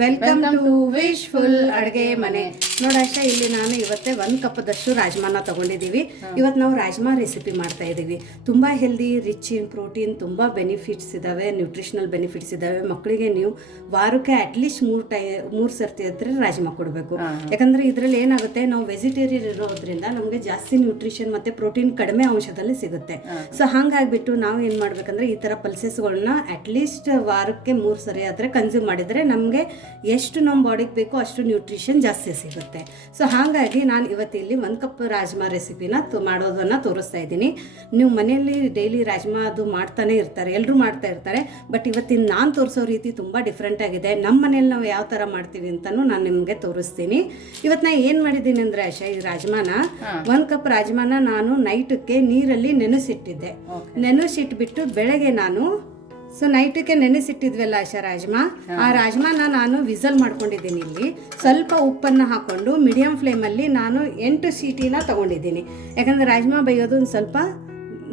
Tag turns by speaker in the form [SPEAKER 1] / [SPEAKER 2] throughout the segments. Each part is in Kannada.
[SPEAKER 1] ವೆಲ್ಕಮ್ ಟು ವಿಶ್ಫುಲ್ ಅಡುಗೆ ಮನೆ. ನೋಡಷ್ಟ ಇಲ್ಲಿ ನಾನು ಇವತ್ತೇ ಒಂದು ಕಪ್ಪದಷ್ಟು ರಾಜ್ಮಾನ ತಗೊಂಡಿದ್ದೀವಿ. ಇವತ್ತು ನಾವು ರಾಜ್ಮಾ ರೆಸಿಪಿ ಮಾಡ್ತಾ ಇದ್ದೀವಿ ತುಂಬ ಹೆಲ್ದಿ ರಿಚ್ ಇನ್ ಪ್ರೋಟೀನ್ ತುಂಬ ಬೆನಿಫಿಟ್ಸ್ ಇದ್ದಾವೆ ನ್ಯೂಟ್ರಿಷನಲ್ ಬೆನಿಫಿಟ್ಸ್ ಇದ್ದಾವೆ ಮಕ್ಕಳಿಗೆ ನೀವು ವಾರಕ್ಕೆ ಅಟ್ಲೀಸ್ಟ್ ಮೂರು ಟೈ ಮೂರು ಸರ್ತಿ ಇದ್ರೆ ರಾಜ್ಮಾ ಕೊಡಬೇಕು. ಯಾಕಂದ್ರೆ ಇದರಲ್ಲಿ ಏನಾಗುತ್ತೆ ನಾವು ವೆಜಿಟೇರಿಯನ್ ಇರೋದ್ರಿಂದ ನಮಗೆ ಜಾಸ್ತಿ ನ್ಯೂಟ್ರಿಷನ್ ಮತ್ತೆ ಪ್ರೋಟೀನ್ ಕಡಿಮೆ ಅಂಶದಲ್ಲಿ ಸಿಗುತ್ತೆ. ಸೊ ಹಾಗಾಗಿಬಿಟ್ಟು ನಾವು ಏನು ಮಾಡ್ಬೇಕಂದ್ರೆ ಈ ಥರ ಪಲ್ಸಸ್ಗಳನ್ನ ಅಟ್ಲೀಸ್ಟ್ ವಾರಕ್ಕೆ ಮೂರು ಸರಿ ಆದರೆ ಕನ್ಸ್ಯೂಮ್ ಮಾಡಿದರೆ ನಮಗೆ ಎಷ್ಟು ನಮ್ಮ ಬಾಡಿಗೆ ಬೇಕೋ ಅಷ್ಟು ನ್ಯೂಟ್ರಿಷನ್ ಜಾಸ್ತಿ ಸಿಗುತ್ತೆ. ಸೊ ಹಾಗಾಗಿ ನಾನು ಇವತ್ತಿಲ್ಲಿ ಒಂದು ಕಪ್ ರಾಜ್ಮಾ ರೆಸಿಪಿನ ಮಾಡೋದನ್ನು ತೋರಿಸ್ತಾ ಇದ್ದೀನಿ. ನೀವು ಮನೆಯಲ್ಲಿ ಡೈಲಿ ರಾಜ್ಮಾ ಅದು ಮಾಡ್ತಾನೆ ಇರ್ತಾರೆ ಎಲ್ಲರೂ ಮಾಡ್ತಾ ಇರ್ತಾರೆ ಬಟ್ ಇವತ್ತಿನ ನಾನು ತೋರಿಸೋ ರೀತಿ ತುಂಬ ಡಿಫ್ರೆಂಟ್ ಆಗಿದೆ. ನಮ್ಮ ಮನೇಲಿ ನಾವು ಯಾವ ಥರ ಮಾಡ್ತೀವಿ ಅಂತಲೂ ನಾನು ನಿಮಗೆ ತೋರಿಸ್ತೀನಿ. ಇವತ್ತು ನಾನು ಏನು ಮಾಡಿದ್ದೀನಿ ಅಂದರೆ ಆಶಾ ಈ ರಾಜ್ಮಾನ ಒಂದು ಕಪ್ ರಾಜ್ಮಾನ ನಾನು ನೈಟಕ್ಕೆ ನೀರಲ್ಲಿ ನೆನೆಸಿಟ್ಟಿದ್ದೆ. ನೆನೆಸಿಟ್ಬಿಟ್ಟು ಬೆಳಗ್ಗೆ ನಾನು ಸೊ ನೈಟಕ್ಕೆ ನೆನೆಸಿಟ್ಟಿದ್ವಲ್ಲ ಆಶಾ ರಾಜ್ಮಾ? ಆ ರಾಜ್ಮಾನ ನಾನು ವಿಸಲ್ ಮಾಡ್ಕೊಂಡಿದ್ದೀನಿ ಇಲ್ಲಿ. ಸ್ವಲ್ಪ ಉಪ್ಪನ್ನು ಹಾಕೊಂಡು ಮೀಡಿಯಂ ಫ್ಲೇಮಲ್ಲಿ ನಾನು ಎಂಟು ಸೀಟಿನ ತಗೊಂಡಿದ್ದೀನಿ. ಯಾಕಂದರೆ ರಾಜ್ಮಾ ಬೇಯೋದು ಒಂದು ಸ್ವಲ್ಪ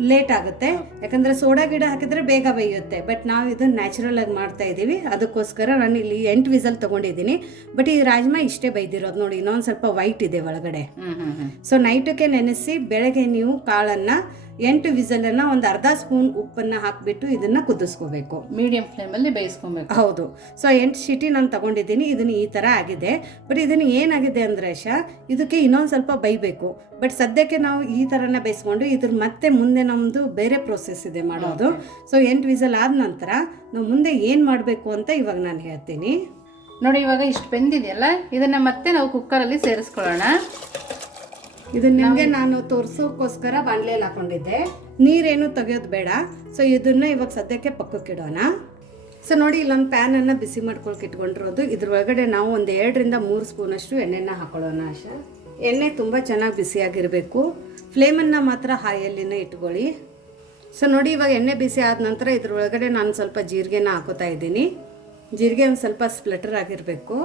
[SPEAKER 1] ಲೇಟ್ ಆಗುತ್ತೆ. ಯಾಕಂದರೆ ಸೋಡಾ ಗಿಡ ಹಾಕಿದ್ರೆ ಬೇಗ ಬೇಯುತ್ತೆ. ಬಟ್ ನಾವು ಇದನ್ನು ನ್ಯಾಚುರಲ್ ಆಗಿ ಮಾಡ್ತಾ ಇದ್ದೀವಿ ಅದಕ್ಕೋಸ್ಕರ ನಾನು ಇಲ್ಲಿ ಎಂಟು ವಿಸಲ್ ತಗೊಂಡಿದ್ದೀನಿ. ಬಟ್ ಈ ರಾಜ್ಮಾ ಇಷ್ಟೇ ಬೈದಿರೋದು ನೋಡಿ. ಇನ್ನೊಂದು ಸ್ವಲ್ಪ ವೈಟ್ ಇದೆ ಒಳಗಡೆ. ಸೊ ನೈಟಕ್ಕೆ ನೆನೆಸಿ ಬೆಳಗ್ಗೆ ನೀವು ಕಾಳನ್ನು ಎಂಟು ವಿಸಲನ್ನು ಒಂದು ಅರ್ಧ ಸ್ಪೂನ್ ಉಪ್ಪನ್ನು ಹಾಕಿಬಿಟ್ಟು ಇದನ್ನು ಕುದಿಸ್ಕೋಬೇಕು.
[SPEAKER 2] ಮೀಡಿಯಂ ಫ್ಲೇಮಲ್ಲಿ ಬೇಯಿಸ್ಕೊಬೇಕು.
[SPEAKER 1] ಹೌದು. ಸೊ ಎಂಟು ಶೀಟಿ ನಾನು ತಗೊಂಡಿದ್ದೀನಿ. ಇದನ್ನು ಈ ಥರ ಆಗಿದೆ. ಬಟ್ ಇದನ್ನು ಏನಾಗಿದೆ ಅಂದರೆ ಶಾ ಇದಕ್ಕೆ ಇನ್ನೊಂದು ಸ್ವಲ್ಪ ಬೈಬೇಕು ಬಟ್ ಸದ್ಯಕ್ಕೆ ನಾವು ಈ ಥರನೇ ಬೇಯಿಸ್ಕೊಂಡು ಇದ್ರ ಮತ್ತೆ ಮುಂದೆ ನಮ್ಮದು ಬೇರೆ ಪ್ರೋಸೆಸ್ ಇದೆ ಮಾಡೋದು. ಸೊ ಎಂಟು ವಿಸಲ್ ಆದ ನಂತರ ನಾವು ಮುಂದೆ ಏನು ಮಾಡಬೇಕು ಅಂತ ಇವಾಗ ನಾನು ಹೇಳ್ತೀನಿ.
[SPEAKER 2] ನೋಡಿ ಇವಾಗ ಇಷ್ಟು ಬೆಂದಿದೆಯಲ್ಲ? ಇದನ್ನ ಮತ್ತೆ ನಾವು ಕುಕ್ಕರಲ್ಲಿ ಸೇರಿಸ್ಕೊಳ್ಳೋಣ.
[SPEAKER 1] ಇದು ನಿಮಗೆ ನಾನು ತೋರಿಸೋಕ್ಕೋಸ್ಕರ ಬಾಣಲೆಯಲ್ಲಿ ಹಾಕೊಂಡಿದ್ದೆ. ನೀರೇನು ತೆಗೆಯೋದು ಬೇಡ. ಸೊ ಇದನ್ನ ಇವಾಗ ಸದ್ಯಕ್ಕೆ ಪಕ್ಕಕ್ಕೆ ಇಡೋಣ. ಸೊ ನೋಡಿ ಇಲ್ಲೊಂದು ಪ್ಯಾನನ್ನು ಬಿಸಿ ಮಾಡ್ಕೊಳಕ್ಕೆ ಇಟ್ಕೊಂಡಿರೋದು. ಇದ್ರ ಒಳಗಡೆ ನಾವು ಒಂದು ಎರಡರಿಂದ ಮೂರು ಸ್ಪೂನಷ್ಟು ಎಣ್ಣೆನ ಹಾಕೊಳ್ಳೋಣ ಆಶಾ. ಎಣ್ಣೆ ತುಂಬ ಚೆನ್ನಾಗಿ ಬಿಸಿಯಾಗಿರಬೇಕು. ಫ್ಲೇಮನ್ನು ಮಾತ್ರ ಹಾಯಲ್ಲಿನೇ ಇಟ್ಕೊಳ್ಳಿ. ಸೊ ನೋಡಿ ಇವಾಗ ಎಣ್ಣೆ ಬಿಸಿ ಆದ ನಂತರ ಇದ್ರ ಒಳಗಡೆ ನಾನು ಸ್ವಲ್ಪ ಜೀರಿಗೆನ ಹಾಕೋತಾ ಇದ್ದೀನಿ. ಜೀರಿಗೆ ಒಂದು ಸ್ವಲ್ಪ ಸ್ಪ್ಲೆಟರ್ ಆಗಿರಬೇಕು.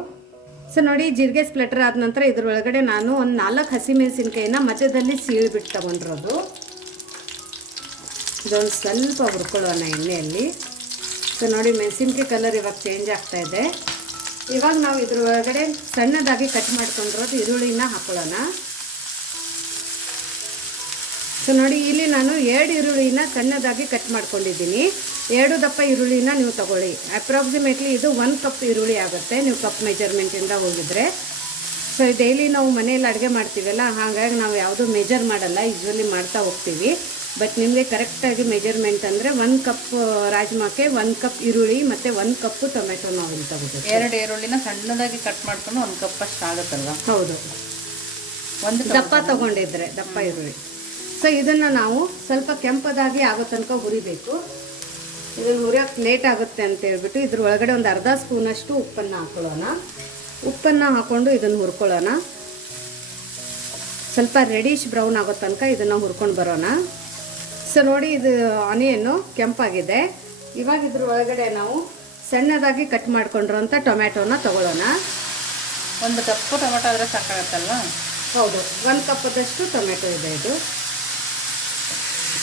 [SPEAKER 1] ಸೊ ನೋಡಿ, ಜೀರಿಗೆ ಸ್ಪ್ಲೆಟರ್ ಆದ ನಂತರ ಇದ್ರ ಒಳಗಡೆ ನಾನು ಒಂದು ನಾಲ್ಕು ಹಸಿಮೆಣಸಿನ್ಕಾಯಿನ ಮಧ್ಯದಲ್ಲಿ ಸೀಳ್ಬಿಟ್ಟು ತಗೊಂಡಿರೋದು. ಇದೊಂದು ಸ್ವಲ್ಪ ಹುರ್ಕೊಳ್ಳೋಣ ಎಣ್ಣೆಯಲ್ಲಿ. ಸೊ ನೋಡಿ, ಮೆಣಸಿನ್ಕಾಯಿ ಕಲರ್ ಇವಾಗ ಚೇಂಜ್ ಆಗ್ತಾ ಇದೆ. ಇವಾಗ ನಾವು ಇದ್ರ ಒಳಗಡೆ ಸಣ್ಣದಾಗಿ ಕಟ್ ಮಾಡ್ಕೊಂಡಿರೋದು ಈರುಳ್ಳಿನ ಹಾಕೊಳ್ಳೋಣ. ಸೊ ನೋಡಿ ಇಲ್ಲಿ ನಾನು ಎರಡು ಈರುಳ್ಳಿನ ಸಣ್ಣದಾಗಿ ಕಟ್ ಮಾಡ್ಕೊಂಡಿದ್ದೀನಿ. ಎರಡು ದಪ್ಪ ಈರುಳ್ಳಿನ ನೀವು ತಗೊಳ್ಳಿ. ಅಪ್ರಾಕ್ಸಿಮೇಟ್ಲಿ ಇದು ಒಂದು ಕಪ್ ಈರುಳ್ಳಿ ಆಗುತ್ತೆ. ನೀವು ಕಪ್ ಮೆಜರ್ಮೆಂಟಿಂದ ಹೋಗಿದ್ರೆ. ಸೊ ಡೈಲಿ ನಾವು ಮನೆಯಲ್ಲಿ ಅಡುಗೆ ಮಾಡ್ತೀವಲ್ಲ ಹಾಗಾಗಿ ನಾವು ಯಾವುದೂ ಮೆಜರ್ ಮಾಡಲ್ಲ. ಯೂಶ್ವಲಿ ಮಾಡ್ತಾ ಹೋಗ್ತೀವಿ. ಬಟ್ ನಿಮಗೆ ಕರೆಕ್ಟಾಗಿ ಮೆಜರ್ಮೆಂಟ್ ಅಂದರೆ ಒಂದು ಕಪ್ ರಾಜ್ಮಾಕ್ಕೆ ಒಂದು ಕಪ್ ಈರುಳ್ಳಿ ಮತ್ತು ಒಂದು ಕಪ್ ಟೊಮೆಟೊ ನಾವು ತಗೋಬೇಕು
[SPEAKER 2] ಎರಡು ಈರುಳ್ಳಿನ ಸಣ್ಣದಾಗಿ ಕಟ್ ಮಾಡ್ಕೊಂಡು ಒಂದು ಕಪ್ ಅಷ್ಟು ಆಗುತ್ತಲ್ವ?
[SPEAKER 1] ಹೌದು.
[SPEAKER 2] ಒಂದು
[SPEAKER 1] ದಪ್ಪ ತಗೊಂಡಿದ್ರೆ ದಪ್ಪ ಈರುಳ್ಳಿ. ಸೊ ಇದನ್ನು ನಾವು ಸ್ವಲ್ಪ ಕೆಂಪದಾಗಿ ಆಗೋ ತನಕ ಹುರಿಬೇಕು. ಇದನ್ನು ಹುರಿಯೋಕೆ ಲೇಟ್ ಆಗುತ್ತೆ ಅಂತ ಹೇಳ್ಬಿಟ್ಟು ಇದ್ರ ಒಳಗಡೆ ಒಂದು ಅರ್ಧ ಸ್ಪೂನಷ್ಟು ಉಪ್ಪನ್ನು ಹಾಕೊಳ್ಳೋಣ. ಉಪ್ಪನ್ನು ಹಾಕ್ಕೊಂಡು ಇದನ್ನು ಹುರ್ಕೊಳ್ಳೋಣ. ಸ್ವಲ್ಪ ರೆಡಿಶ್ ಬ್ರೌನ್ ಆಗೋ ತನಕ ಇದನ್ನು ಹುರ್ಕೊಂಡು ಬರೋಣ. ಸೊ ನೋಡಿ ಇದು ಆನಿಯನ್ನು ಕೆಂಪಾಗಿದೆ. ಇವಾಗ ಇದ್ರ ಒಳಗಡೆ ನಾವು ಸಣ್ಣದಾಗಿ ಕಟ್ ಮಾಡ್ಕೊಂಡಿರೋಂಥ ಟೊಮ್ಯಾಟೋನ ತಗೊಳ್ಳೋಣ.
[SPEAKER 2] ಒಂದು ಕಪ್ಪು ಟೊಮೆಟೊ ಆದರೆ ಸಾಕಾಗತ್ತಲ್ವಾ?
[SPEAKER 1] ಹೌದು ಒಂದು ಕಪ್ಪದಷ್ಟು ಟೊಮೆಟೊ ಇದೆ ಇದು.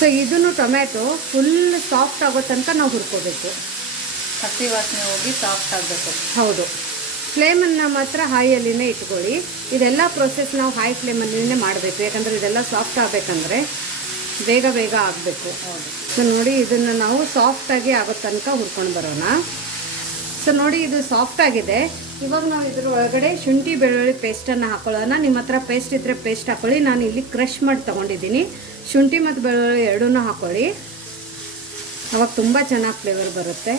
[SPEAKER 1] ಸೊ ಇದನ್ನು ಟೊಮ್ಯಾಟೊ ಫುಲ್ ಸಾಫ್ಟ್ ಆಗೋ ತನಕ ನಾವು ಹುರ್ಕೋಬೇಕು.
[SPEAKER 2] ಹಸಿ ವಾಸನೆ ಹೋಗಿ ಸಾಫ್ಟ್ ಆಗಬೇಕು.
[SPEAKER 1] ಹೌದು. ಫ್ಲೇಮನ್ನು ಮಾತ್ರ ಹಾಯಲ್ಲಿನೇ ಇಟ್ಕೊಳ್ಳಿ. ಇದೆಲ್ಲ ಪ್ರೊಸೆಸ್ ನಾವು ಹೈ ಫ್ಲೇಮಲ್ಲಿನೇ ಮಾಡಬೇಕು. ಯಾಕಂದರೆ ಇದೆಲ್ಲ ಸಾಫ್ಟ್ ಆಗಬೇಕಂದ್ರೆ ಬೇಗ ಬೇಗ ಆಗಬೇಕು.
[SPEAKER 2] ಹೌದು.
[SPEAKER 1] ಸೊ ನೋಡಿ ಇದನ್ನು ನಾವು ಸಾಫ್ಟಾಗಿ ಆಗೋ ತನಕ ಹುರ್ಕೊಂಡು ಬರೋಣ. ಸೊ ನೋಡಿ ಇದು ಸಾಫ್ಟ್ ಆಗಿದೆ. ಇವಾಗ ನಾವು ಇದ್ರ ಒಳಗಡೆ ಶುಂಠಿ ಬೆಳ್ಳುಳ್ಳಿ ಪೇಸ್ಟನ್ನು ಹಾಕೊಳ್ಳೋಣ. ನಿಮ್ಮ ಹತ್ರ ಪೇಸ್ಟ್ ಇದ್ದರೆ ಪೇಸ್ಟ್ ಹಾಕೊಳ್ಳಿ. ನಾನು ಇಲ್ಲಿ ಕ್ರಷ್ ಮಾಡಿ ತೊಗೊಂಡಿದ್ದೀನಿ. ಶುಂಠಿ ಮತ್ತು ಬೆಳ್ಳುಳ್ಳಿ ಎರಡೂ ಹಾಕೊಳ್ಳಿ. ಅವಾಗ ತುಂಬ ಚೆನ್ನಾಗಿ ಫ್ಲೇವರ್ ಬರುತ್ತೆ.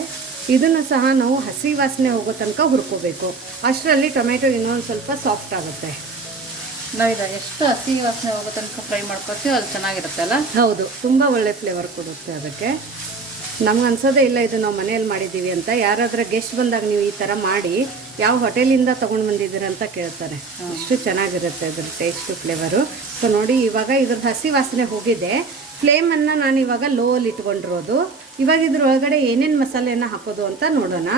[SPEAKER 1] ಇದನ್ನು ಸಹ ನಾವು ಹಸಿ ವಾಸನೆ ಹೋಗೋ ತನಕ ಹುರ್ಕೋಬೇಕು. ಅಷ್ಟರಲ್ಲಿ ಟೊಮೆಟೊ ಇನ್ನೊಂದು ಸ್ವಲ್ಪ ಸಾಫ್ಟ್ ಆಗುತ್ತೆ.
[SPEAKER 2] ನಾವೀಗ ಎಷ್ಟು ಹಸಿ ವಾಸನೆ ಹೋಗೋ ತನಕ ಫ್ರೈ ಮಾಡ್ಕೊತೀವಿ ಅದು ಚೆನ್ನಾಗಿರುತ್ತೆ ಅಲ್ಲ?
[SPEAKER 1] ಹೌದು ತುಂಬ ಒಳ್ಳೆ ಫ್ಲೇವರ್ ಕೊಡುತ್ತೆ ಅದಕ್ಕೆ. ನಮ್ಗೆ ಅನ್ಸೋದೇ ಇಲ್ಲ ಇದು ನಾವು ಮನೆಯಲ್ಲಿ ಮಾಡಿದ್ದೀವಿ ಅಂತ. ಯಾರಾದ್ರೂ ಗೆಸ್ಟ್ ಬಂದಾಗ ನೀವು ಈ ಥರ ಮಾಡಿ ಯಾವ ಹೋಟೆಲಿಂದ ತೊಗೊಂಡು ಬಂದಿದ್ದೀರ ಅಂತ ಕೇಳ್ತಾರೆ. ಅಷ್ಟು ಚೆನ್ನಾಗಿರುತ್ತೆ ಇದ್ರ ಟೇಸ್ಟು ಫ್ಲೇವರು ಸೊ ನೋಡಿ ಇವಾಗ ಇದ್ರದ್ದು ಹಸಿ ವಾಸನೆ ಹೋಗಿದೆ. ಫ್ಲೇಮನ್ನು ನಾನು ಇವಾಗ ಲೋ ಅಲ್ಲಿ ಇಟ್ಕೊಂಡಿರೋದು. ಇವಾಗ ಇದ್ರ ಒಳಗಡೆ ಏನೇನು ಮಸಾಲೆಯನ್ನು ಹಾಕೋದು ಅಂತ ನೋಡೋಣ.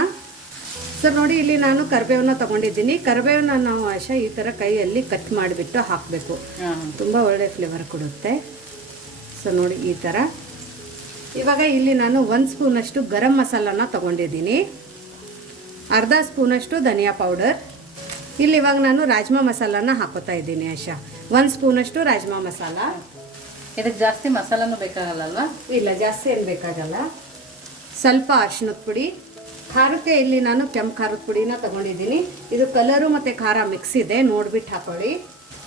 [SPEAKER 1] ಸರ್ ನೋಡಿ ಇಲ್ಲಿ ನಾನು ಕರಿಬೇವನ್ನ ತಗೊಂಡಿದ್ದೀನಿ. ಕರಿಬೇವನ್ನ ನಾವು ಆಶಾ ಈ ಥರ ಕೈಯಲ್ಲಿ ಕಟ್ ಮಾಡಿಬಿಟ್ಟು ಹಾಕಬೇಕು. ತುಂಬ ಒಳ್ಳೆ ಫ್ಲೇವರ್ ಕೊಡುತ್ತೆ. ಸೊ ನೋಡಿ ಈ ಥರ ಇವಾಗ ಇಲ್ಲಿ ನಾನು ಒಂದು ಸ್ಪೂನಷ್ಟು ಗರಂ ಮಸಾಲನ ತಗೊಂಡಿದ್ದೀನಿ. ಅರ್ಧ ಸ್ಪೂನಷ್ಟು ಧನಿಯಾ ಪೌಡರ್. ಇಲ್ಲಿ ಇವಾಗ ನಾನು ರಾಜ್ಮಾ ಮಸಾಲನ ಹಾಕೋತಾ ಇದ್ದೀನಿ ಆಶಾ ಒಂದು ಸ್ಪೂನಷ್ಟು ರಾಜ್ಮಾ ಮಸಾಲ.
[SPEAKER 2] ಇದಕ್ಕೆ ಜಾಸ್ತಿ ಮಸಾಲನೂ ಬೇಕಾಗಲ್ಲ
[SPEAKER 1] ಇಲ್ಲ ಜಾಸ್ತಿ ಏನು ಬೇಕಾಗಲ್ಲ. ಸ್ವಲ್ಪ ಅರ್ಶಿನದ ಪುಡಿ. ಖಾರಕ್ಕೆ ಇಲ್ಲಿ ನಾನು ಕೆಂಪು ಖಾರದ ಪುಡಿನ ತಗೊಂಡಿದ್ದೀನಿ. ಇದು ಕಲರು ಮತ್ತು ಖಾರ ಮಿಕ್ಸ್ ಇದೆ ನೋಡ್ಬಿಟ್ಟು ಹಾಕೊಳ್ಳಿ.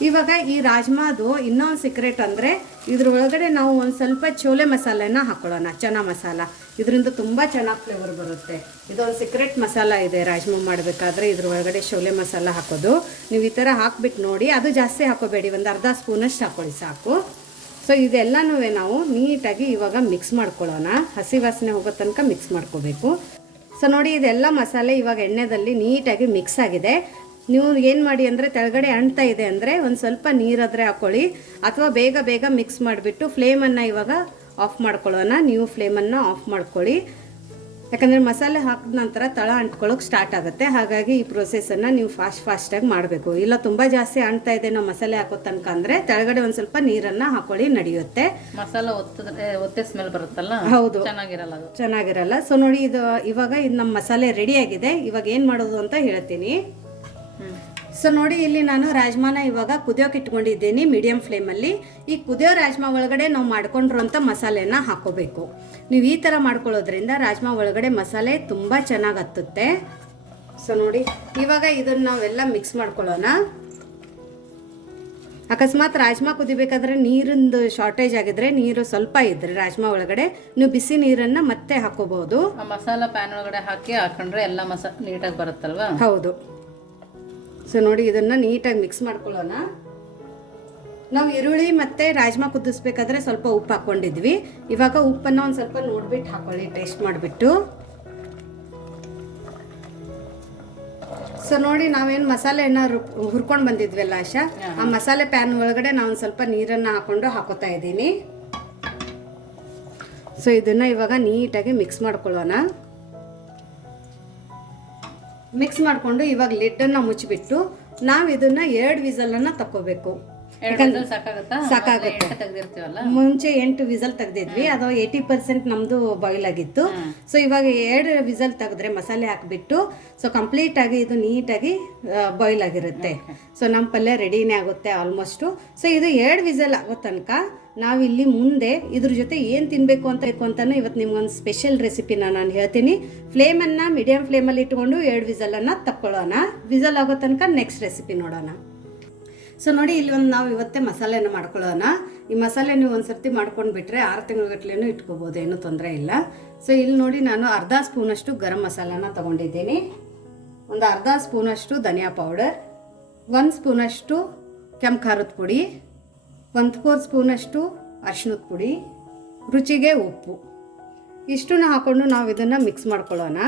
[SPEAKER 1] ಇವಾಗ ಈ ರಾಜ್ಮಾದು ಇನ್ನೊಂದು ಸೀಕ್ರೆಟ್ ಅಂದರೆ ಇದ್ರ ಒಳಗಡೆ ನಾವು ಒಂದು ಸ್ವಲ್ಪ ಚೋಲೆ ಮಸಾಲೆನ ಹಾಕೊಳ್ಳೋಣ, ಚನಾ ಮಸಾಲ. ಇದರಿಂದ ತುಂಬ ಚೆನ್ನಾಗಿ ಫ್ಲೇವರ್ ಬರುತ್ತೆ. ಇದೊಂದು ಸೀಕ್ರೆಟ್ ಮಸಾಲ ಇದೆ ರಾಜ್ಮಾ ಮಾಡಬೇಕಾದ್ರೆ ಇದ್ರ ಒಳಗಡೆ ಶೋಲೆ ಮಸಾಲ ಹಾಕೋದು. ನೀವು ಈ ಥರ ಹಾಕ್ಬಿಟ್ಟು ನೋಡಿ, ಅದು ಜಾಸ್ತಿ ಹಾಕೋಬೇಡಿ, ಒಂದು ಅರ್ಧ ಸ್ಪೂನಷ್ಟು ಹಾಕೊಳ್ಳಿ ಸಾಕು. ಸೊ ಇದೆಲ್ಲನೂ ನಾವು ನೀಟಾಗಿ ಇವಾಗ ಮಿಕ್ಸ್ ಮಾಡ್ಕೊಳ್ಳೋಣ. ಹಸಿ ವಾಸನೆ ಹೋಗೋ ತನಕ ಮಿಕ್ಸ್ ಮಾಡ್ಕೋಬೇಕು. ಸೊ ನೋಡಿ, ಇದೆಲ್ಲ ಮಸಾಲೆ ಇವಾಗ ಎಣ್ಣೆದಲ್ಲಿ ನೀಟಾಗಿ ಮಿಕ್ಸ್ ಆಗಿದೆ. ನೀವು ಏನು ಮಾಡಿ ಅಂದರೆ ತೆಳಗಡೆ ಅಂಟ್ತಾ ಇದೆ ಅಂದರೆ ಒಂದು ಸ್ವಲ್ಪ ನೀರಾದರೆ ಹಾಕ್ಕೊಳ್ಳಿ ಅಥವಾ ಬೇಗ ಬೇಗ ಮಿಕ್ಸ್ ಮಾಡಿಬಿಟ್ಟು ಫ್ಲೇಮನ್ನು ಇವಾಗ ಆಫ್ ಮಾಡ್ಕೊಳ್ಳೋಣ. ನೀವು ಫ್ಲೇಮನ್ನು ಆಫ್ ಮಾಡ್ಕೊಳ್ಳಿ. ಯಾಕಂದರೆ ಮಸಾಲೆ ಹಾಕಿದ ನಂತರ ತಳ ಅಂಟ್ಕೊಳ್ಳೋಕೆ ಸ್ಟಾರ್ಟ್ ಆಗುತ್ತೆ. ಹಾಗಾಗಿ ಈ ಪ್ರೊಸೆಸನ್ನು ನೀವು ಫಾಸ್ಟ್ ಫಾಸ್ಟಾಗಿ ಮಾಡಬೇಕು. ಇಲ್ಲ ತುಂಬ ಜಾಸ್ತಿ ಅಂಟ್ತಾ ಇದೆ ನಾವು ಮಸಾಲೆ ಹಾಕೋ ತನಕ ಅಂದರೆ ತೆಳಗಡೆ ಒಂದು ಸ್ವಲ್ಪ ನೀರನ್ನು ಹಾಕೊಳ್ಳಿ ನಡೆಯುತ್ತೆ.
[SPEAKER 2] ಮಸಾಲ ಒತ್ತಿದ್ರೆ ಒತ್ತೆ ಸ್ಮೆಲ್ ಬರುತ್ತಲ್ಲ?
[SPEAKER 1] ಹೌದು.
[SPEAKER 2] ಚೆನ್ನಾಗಿರಲ್ಲ ಅದು.
[SPEAKER 1] ಚೆನ್ನಾಗಿರಲ್ಲ. ಸೊ ನೋಡಿ ಇದು ಇವಾಗ ಇದು ನಮ್ಮ ಮಸಾಲೆ ರೆಡಿಯಾಗಿದೆ ಆಗಿದೆ. ಇವಾಗ ಏನು ಮಾಡೋದು ಅಂತ ಹೇಳ್ತೀನಿ. ಸೊ ನೋಡಿ ಇಲ್ಲಿ ನಾನು ರಾಜ್ಮಾನ ಇವಾಗ ಕುದಿಯೋಕೆ ಇಟ್ಕೊಂಡಿದ್ದೀನಿ ಮೀಡಿಯಂ ಫ್ಲೇಮಲ್ಲಿ ಈ ಕುದಿಯೋ ರಾಜ್ಮಾ ಒಳಗಡೆ ನಾವು ಮಾಡ್ಕೊಂಡಿರೋಂಥ ಮಸಾಲೆನ ಹಾಕೋಬೇಕು. ನೀವು ಈ ಥರ ಮಾಡ್ಕೊಳ್ಳೋದ್ರಿಂದ ರಾಜ್ಮಾ ಒಳಗಡೆ ಮಸಾಲೆ ತುಂಬ ಚೆನ್ನಾಗಿ ಹತ್ತುತ್ತೆ. ಸೊ ನೋಡಿ ಇವಾಗ ಇದನ್ನು ನಾವೆಲ್ಲ ಮಿಕ್ಸ್ ಮಾಡ್ಕೊಳ್ಳೋಣ. ಅಕಸ್ಮಾತ್ ರಾಜ್ಮಾ ಕುದಿಬೇಕಾದ್ರೆ ನೀರಿಂದು ಶಾರ್ಟೇಜ್ ಆಗಿದ್ರೆ ನೀರು ಸ್ವಲ್ಪ ಇದ್ರೆ ರಾಜ್ಮಾ ಒಳಗಡೆ. ನೀವು ಬಿಸಿ ನೀರನ್ನ ಮತ್ತೆ ಹಾಕೋಬಹುದು.
[SPEAKER 2] ಆ ಮಸಾಲ ಪ್ಯಾನ್ ಒಳಗಡೆ ಹಾಕಿ ಹಾಕೊಂಡ್ರೆ ಎಲ್ಲ ಮಸಾ ನೀಟಾಗಿ ಬರುತ್ತಲ್ವಾ?
[SPEAKER 1] ಹೌದು. ಸೊ ನೋಡಿ ಇದನ್ನ ನೀಟಾಗಿ ಮಿಕ್ಸ್ ಮಾಡ್ಕೊಳ್ಳೋಣ. ನಾವು ಈರುಳ್ಳಿ ಮತ್ತೆ ರಾಜ್ಮಾ ಕುದಿಸ್ಬೇಕಾದ್ರೆ ಸ್ವಲ್ಪ ಉಪ್ಪು ಹಾಕೊಂಡಿದ್ವಿ ಇವಾಗ ಉಪ್ಪನ್ನ ಒಂದು ಸ್ವಲ್ಪ ನೋಡ್ಬಿಟ್ಟು ಹಾಕೊಳ್ಳಿ ಟೇಸ್ಟ್ ಮಾಡಿಬಿಟ್ಟು. ಸೊ ನೋಡಿ ನಾವೇನು ಮಸಾಲೆನ ಹುರ್ಕೊಂಡು ಬಂದಿದ್ವಲ್ಲ ಆಶಾ? ಆ ಮಸಾಲೆ ಪ್ಯಾನ್ ಒಳಗಡೆ ನಾವು ಒಂದು ಸ್ವಲ್ಪ ನೀರನ್ನು ಹಾಕೊಂಡು ಹಾಕೋತಾ ಇದ್ದೀನಿ. ಸೊ ಇದನ್ನ ಇವಾಗ ನೀಟಾಗಿ ಮಿಕ್ಸ್ ಮಾಡ್ಕೊಳ್ಳೋಣ. ಮಿಕ್ಸ್ ಮಾಡಿಕೊಂಡು ಇವಾಗ ಲಿಡ್ಡನ್ನು ಮುಚ್ಚಿಬಿಟ್ಟು ನಾವು ಇದನ್ನ ಎರಡು ವಿಸಲನ್ನು
[SPEAKER 2] ತಕ್ಕೋಬೇಕು. ಸಾಕಾಗುತ್ತಾ?
[SPEAKER 1] ಮುಂಚೆ ಎಂಟು ವಿಸಲ್ ತೆಗ್ದಿದ್ವಿ ಅದು ಏಯ್ಟಿ ಪರ್ಸೆಂಟ್ ನಮ್ದು ಬಾಯ್ಲ್ ಆಗಿತ್ತು. ಸೊ ಇವಾಗ ಎರಡು ವಿಸಲ್ ತೆಗೆದ್ರೆ ಮಸಾಲೆ ಹಾಕ್ಬಿಟ್ಟು ಸೊ ಕಂಪ್ಲೀಟ್ ಆಗಿ ಇದು ನೀಟಾಗಿ ಬಾಯ್ಲ್ ಆಗಿರುತ್ತೆ. ಸೊ ನಮ್ಮ ಪಲ್ಯ ರೆಡಿನೇ ಆಗುತ್ತೆ ಆಲ್ಮೋಸ್ಟು ಸೊ ಇದು ಎರಡು ವಿಸಲ್ ಆಗೋ ತನಕ ನಾವಿಲ್ಲಿ ಮುಂದೆ ಇದ್ರ ಜೊತೆ ಏನು ತಿನ್ನಬೇಕು ಅಂತ ಬೇಕು ಅಂತಾನು ಇವತ್ತು ನಿಮ್ಗೊಂದು ಸ್ಪೆಷಲ್ ರೆಸಿಪಿನ ನಾನು ಹೇಳ್ತೀನಿ. ಫ್ಲೇಮನ್ನು ಮೀಡಿಯಂ ಫ್ಲೇಮಲ್ಲಿ ಇಟ್ಕೊಂಡು ಎರಡು ವಿಸಲನ್ನು ತಕ್ಕೊಳ್ಳೋಣ. ವಿಸಲ್ ಆಗೋ ತನಕ ನೆಕ್ಸ್ಟ್ ರೆಸಿಪಿ ನೋಡೋಣ. ಸೊ ನೋಡಿ, ಇಲ್ಲಿ ಒಂದು ನಾವು ಇವತ್ತೇ ಮಸಾಲೆನ ಮಾಡ್ಕೊಳ್ಳೋಣ. ಈ ಮಸಾಲೆ ನೀವು ಒಂದು ಸರ್ತಿ ಮಾಡ್ಕೊಂಡು ಬಿಟ್ರೆ ಆರು ತಿಂಗಳಗಟ್ಲೆನೂ ಇಟ್ಕೋಬೋದು, ಏನೂ ತೊಂದರೆ ಇಲ್ಲ. ಸೊ ಇಲ್ಲಿ ನೋಡಿ ನಾನು ಅರ್ಧ ಸ್ಪೂನಷ್ಟು ಗರಂ ಮಸಾಲಾನ ತೊಗೊಂಡಿದ್ದೀನಿ. ಒಂದು ಅರ್ಧ ಸ್ಪೂನಷ್ಟು ಧನಿಯಾ ಪೌಡರ್ ಒಂದು ಸ್ಪೂನಷ್ಟು ಕೆಂಪು ಖಾರದ ಪುಡಿ ಒಂದು ಫೋರ್ ಸ್ಪೂನಷ್ಟು ಅರಿಶಿನದ ಪುಡಿ, ರುಚಿಗೆ ಉಪ್ಪು. ಇಷ್ಟನ್ನ ಹಾಕ್ಕೊಂಡು ನಾವು ಇದನ್ನು ಮಿಕ್ಸ್ ಮಾಡ್ಕೊಳ್ಳೋಣ.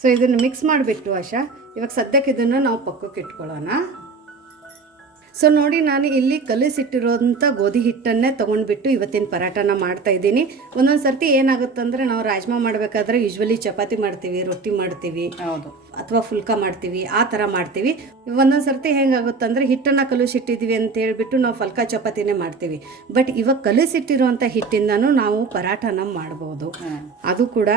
[SPEAKER 1] ಸೊ ಇದನ್ನು ಮಿಕ್ಸ್ ಮಾಡಿಬಿಟ್ಟು ಆಶಾ, ಇವಾಗ ಸದ್ಯಕ್ಕೆ ಇದನ್ನು ನಾವು ಪಕ್ಕಕ್ಕೆ ಇಟ್ಕೊಳ್ಳೋಣ. ಸೊ ನೋಡಿ ನಾನು ಇಲ್ಲಿ ಕಲಿಸಿಟ್ಟಿರೋಂಥ ಗೋಧಿ ಹಿಟ್ಟನ್ನೇ ತೊಗೊಂಡ್ಬಿಟ್ಟು ಇವತ್ತಿನ ಪರಾಟನ ಮಾಡ್ತಾ ಇದ್ದೀನಿ. ಒಂದೊಂದು ಸರ್ತಿ ಏನಾಗುತ್ತಂದ್ರೆ ನಾವು ರಾಜ್ಮಾ ಮಾಡಬೇಕಾದ್ರೆ ಯೂಶ್ವಲಿ ಚಪಾತಿ ಮಾಡ್ತೀವಿ ರೊಟ್ಟಿ ಮಾಡ್ತೀವಿ
[SPEAKER 2] ಹೌದು.
[SPEAKER 1] ಅಥವಾ ಫುಲ್ಕ ಮಾಡ್ತೀವಿ ಆ ಥರ ಮಾಡ್ತೀವಿ. ಒಂದೊಂದು ಸರ್ತಿ ಹೆಂಗಾಗುತ್ತಂದ್ರೆ ಹಿಟ್ಟನ್ನು ಕಲಿಸಿಟ್ಟಿದ್ದೀವಿ ಅಂತ ಹೇಳಿಬಿಟ್ಟು ನಾವು ಫಲ್ಕ ಚಪಾತಿನೇ ಮಾಡ್ತೀವಿ. ಬಟ್ ಇವಾಗ ಕಲಿಸಿಟ್ಟಿರುವಂಥ ಹಿಟ್ಟಿಂದನೂ ನಾವು ಪರಾಟನ ಮಾಡ್ಬೋದು. ಅದು ಕೂಡ